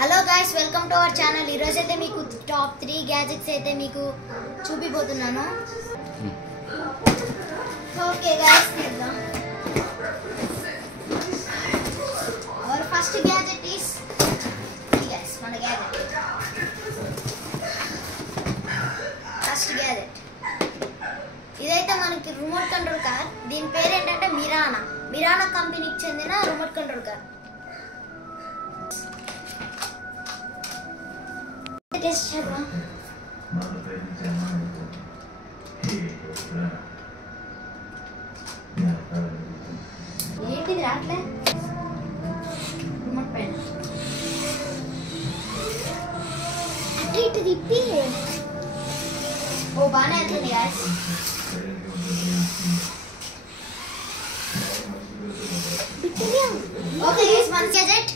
Hello guys, welcome to our channel. ఈరోజు అయితే మీకు టాప్ 3 గ్యాజెట్స్ అయితే మీకు చూపిపోతున్నాను. ఓకే గైస్, చేద్దాం. Our first gadget is guys మన గ్యాజెట్. ఫస్ట్ గ్యాజెట్ ఇదైతే మనకి రిమోట్ కంట్రోల్ కార్. దీని పేరు ఏంటంటే మిరానా కంపెనీకి చెందిన రిమోట్ కంట్రోల్ కార్. టెస్ట్ చేద్దాం. ఏంటిది రాట్లే రిమోట్ పైన అంటే ఇటు తిప్పి ఓ బాగానే అవుతుంది గాయస్. ఓకే గైస్, మన గ్యాజెట్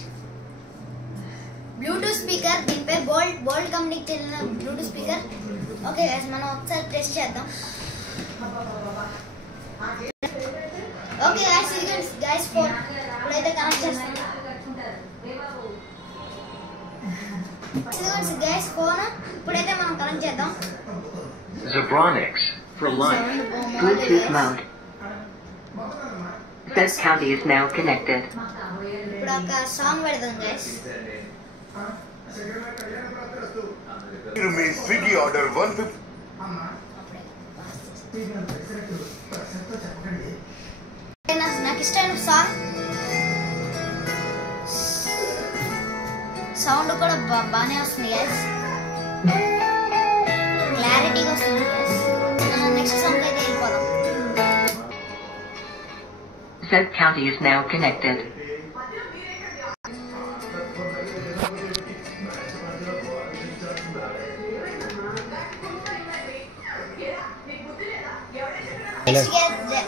బ్లూటూత్ స్పీకర్. దీని పేరు బోల్ట్ కంపెనీకి చెందిన బ్లూటూత్ స్పీకర్. ఓకే గైస్, మనం ఒకసారి టెస్ట్ చేద్దాం. ఓకే గైస్, ఇది గైస్ ఫోన్ ఇప్పుడైతే కనెక్ట్ చేస్తాం. ఇది గైస్ ఫోన్ ఇప్పుడైతే మనం కనెక్ట్ చేద్దాం. Zebronics for life. Bluetooth mode. This county is now connected. ఇప్పుడు ఒక సాంగ్ పెడదాం గైస్. Remain Swiggy order 150. నాకు ఇష్టమైన సాంగ్ సౌండ్ కూడా బాగానే వస్తుంది గైస్, క్లారిటీగా వస్తుంది గైస్. నెక్స్ట్ సాంగ్ అయితే వెళ్ళిపోదాం. Said county is now connected. Next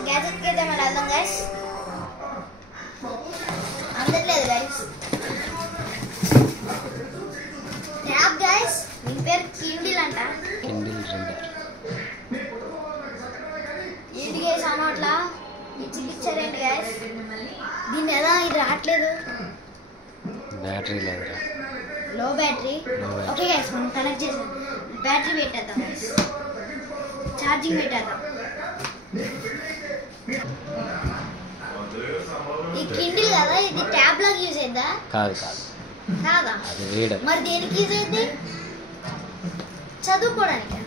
gadget కి అయితే మనం వెళ్దాం గైస్. అందట్లేదు గైస్. ట్యాబ్ గైస్, దీని పేరు కిండిల్ అంట. ఏంటి గైస్ అన్న అట్లా పిక్చర్ ఏంటి గైస్? దీన్ని ఎలా ఇది రావట్లేదు, బ్యాటరీ లేదురా, లో బ్యాటరీ. ఓకే గైస్, మనం కనెక్ట్ చేసాం. బ్యాటరీ పెట్టేద్దాం గైస్, ఛార్జింగ్ పెట్టేద్దాం. ఈ కిండిల్ కదా, ఇది ట్యాబ్ లాగా యూజ్ అయిద్దా? కాదు కాదా? అది రీడర్. మరి దేనికి యూజ్ అయింది? చదువుకోవడానికి.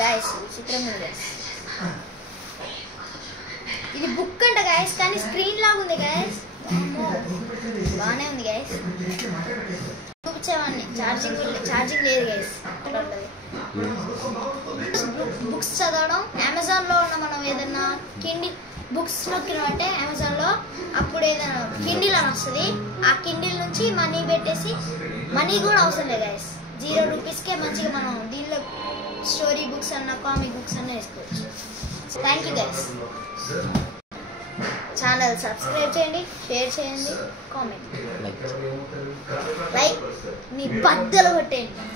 గైస్ చిత్రం గైస్, ఇది బుక్ అంట గైస్, కానీ స్క్రీన్ లాగా ఉంది గైస్. బాగానే ఉంది గైస్, చూపించేవాడిని. ఛార్జింగ్ లేదు గైస్. బుక్స్ చదవడం, అమెజాన్లో ఉన్న మనం ఏదైనా కిండిల్ బుక్స్ నొక్కినట్టే అమెజాన్లో, అప్పుడు ఏదైనా కిండిల్ అని వస్తుంది. ఆ కిండిల్ నుంచి మనీ పెట్టేసి, మనీ కూడా అవసరం లేదు గైస్, 0 రూపీస్కే మంచిగా మనం దీనిలో స్టోరీ బుక్స్ అన్న కామిక్ బుక్స్ అన్న వేసుకోవచ్చు. Thank you guys. Channel subscribe చేయండి, షేర్ చేయండి, కామెంట్ లైక్ నీ బద్దలు కొట్టేయండి.